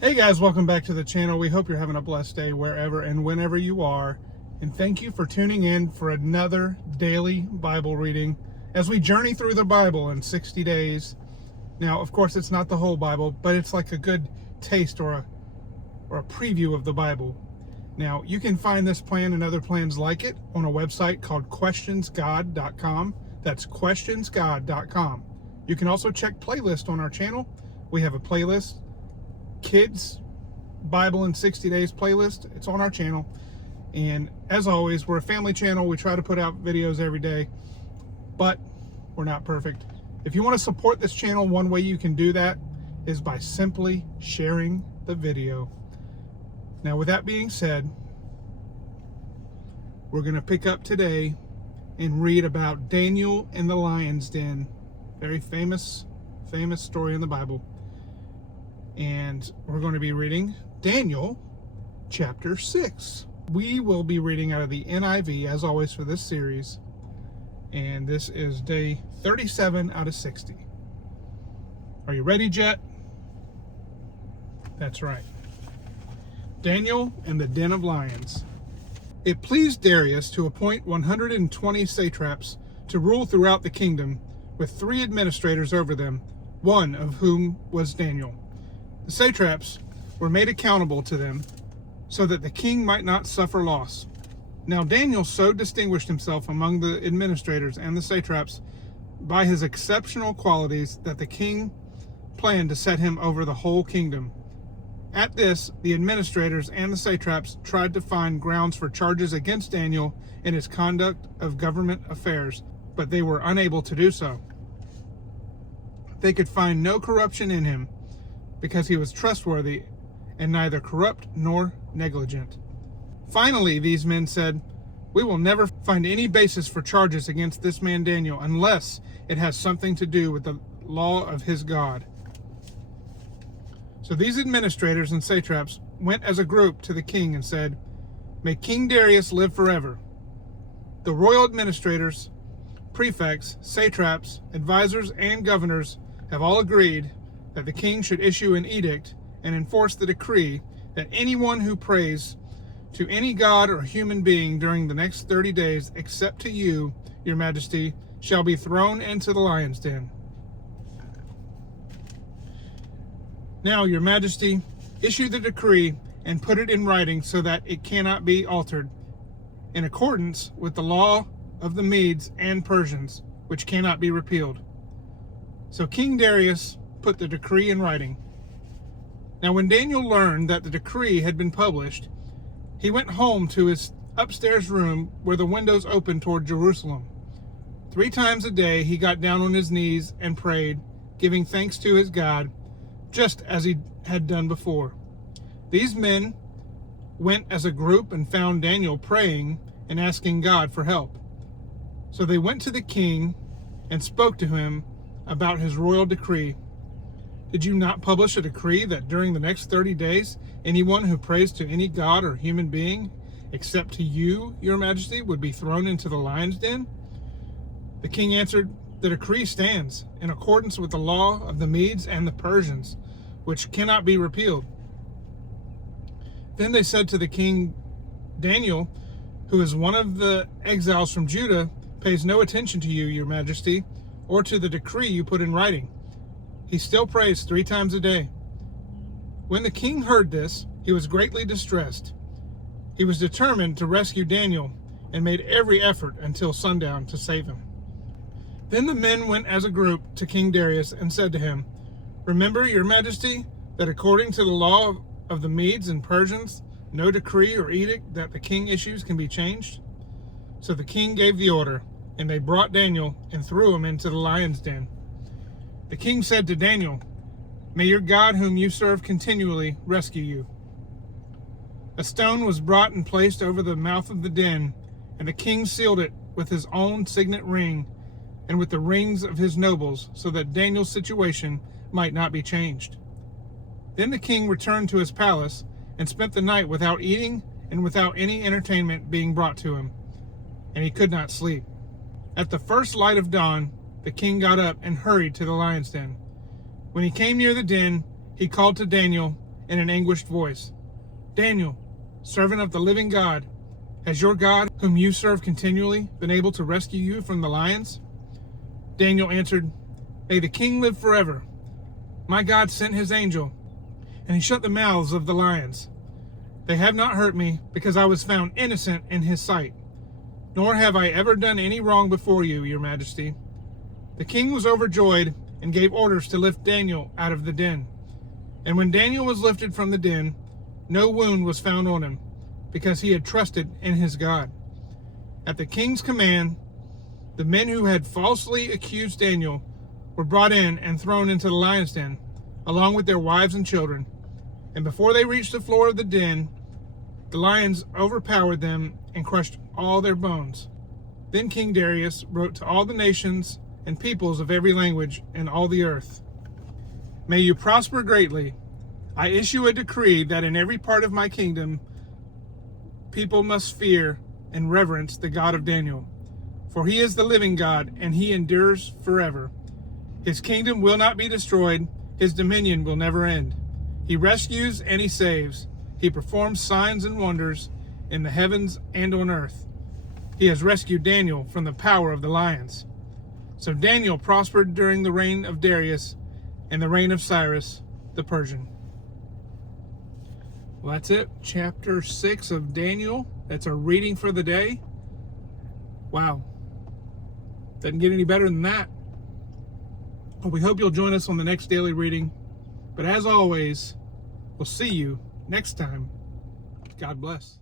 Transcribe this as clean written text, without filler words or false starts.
Hey guys, welcome back to the channel. We hope you're having a blessed day wherever and whenever you are. And thank you for tuning in for another daily Bible reading as we journey through the Bible in 60 days. Now, of course, it's not the whole Bible, but it's like a good taste or a preview of the Bible. Now, you can find this plan and other plans like it on a website called questionsgod.com. That's questionsgod.com. You can also check playlist on our channel. We have a playlist, Kids Bible in 60 Days playlist. It's on our channel. And as always, we're a family channel. We try to put out videos every day, but we're not perfect. If you want to support this channel, one way you can do that is by simply sharing the video. Now, with that being said, we're going to pick up today and read about Daniel in the lion's den. Very famous story in the Bible. And we're going to be reading Daniel chapter 6. We will be reading out of the NIV as always for this series. And this is day 37 out of 60. Are you ready, Jet? That's right. Daniel and the Den of Lions. It pleased Darius to appoint 120 satraps to rule throughout the kingdom, with 3 administrators over them, one of whom was Daniel. The satraps were made accountable to them, so that the king might not suffer loss. Now Daniel so distinguished himself among the administrators and the satraps by his exceptional qualities that the king planned to set him over the whole kingdom. At this, the administrators and the satraps tried to find grounds for charges against Daniel in his conduct of government affairs, but they were unable to do so. They could find no corruption in him, because he was trustworthy and neither corrupt nor negligent. Finally, these men said, "We will never find any basis for charges against this man Daniel unless it has something to do with the law of his God." So these administrators and satraps went as a group to the king and said, "May King Darius live forever." The royal administrators, prefects, satraps, advisors, and governors have all agreed that the king should issue an edict and enforce the decree that anyone who prays to any god or human being during the next 30 days, except to you, your majesty, shall be thrown into the lion's den. Now, your majesty, issue the decree and put it in writing so that it cannot be altered, in accordance with the law of the Medes and Persians, which cannot be repealed. So King Darius put the decree in writing. Now when Daniel learned that the decree had been published, he went home to his upstairs room where the windows opened toward Jerusalem. 3 times a day he got down on his knees and prayed, giving thanks to his God, just as he had done before. These men went as a group and found Daniel praying and asking God for help. So they went to the king and spoke to him about his royal decree. "Did you not publish a decree that during the next 30 days, anyone who prays to any god or human being, except to you, your majesty, would be thrown into the lion's den?" The king answered, "The decree stands in accordance with the law of the Medes and the Persians, which cannot be repealed." Then they said to the king, "Daniel, who is one of the exiles from Judah, pays no attention to you, your majesty, or to the decree you put in writing. He still prays 3 times a day." When the king heard this, he was greatly distressed. He was determined to rescue Daniel and made every effort until sundown to save him. Then the men went as a group to King Darius and said to him, "Remember, your majesty, that according to the law of the Medes and Persians, no decree or edict that the king issues can be changed." So the king gave the order, and they brought Daniel and threw him into the lion's den. The king said to Daniel, "May your God whom you serve continually rescue you." A stone was brought and placed over the mouth of the den, and the king sealed it with his own signet ring and with the rings of his nobles, so that Daniel's situation might not be changed. Then the king returned to his palace and spent the night without eating and without any entertainment being brought to him, and he could not sleep. At the first light of dawn, the king got up and hurried to the lion's den. When he came near the den, he called to Daniel in an anguished voice, "Daniel, servant of the living God, has your God, whom you serve continually, been able to rescue you from the lions?" Daniel answered, "May the king live forever. My God sent his angel, and he shut the mouths of the lions. They have not hurt me, because I was found innocent in his sight. Nor have I ever done any wrong before you, your majesty." The king was overjoyed and gave orders to lift Daniel out of the den. And when Daniel was lifted from the den, no wound was found on him, because he had trusted in his God. At the king's command, the men who had falsely accused Daniel were brought in and thrown into the lion's den, along with their wives and children. And before they reached the floor of the den, the lions overpowered them and crushed all their bones. Then King Darius wrote to all the nations and peoples of every language in all the earth, "May you prosper greatly. I issue a decree that in every part of my kingdom, people must fear and reverence the God of Daniel. For he is the living God, and he endures forever. His kingdom will not be destroyed. His dominion will never end. He rescues and he saves. He performs signs and wonders in the heavens and on earth. He has rescued Daniel from the power of the lions." So Daniel prospered during the reign of Darius and the reign of Cyrus the Persian. Well, that's it. Chapter 6 of Daniel. That's our reading for the day. Wow. Doesn't get any better than that. Well, we hope you'll join us on the next daily reading. But as always, we'll see you next time. God bless.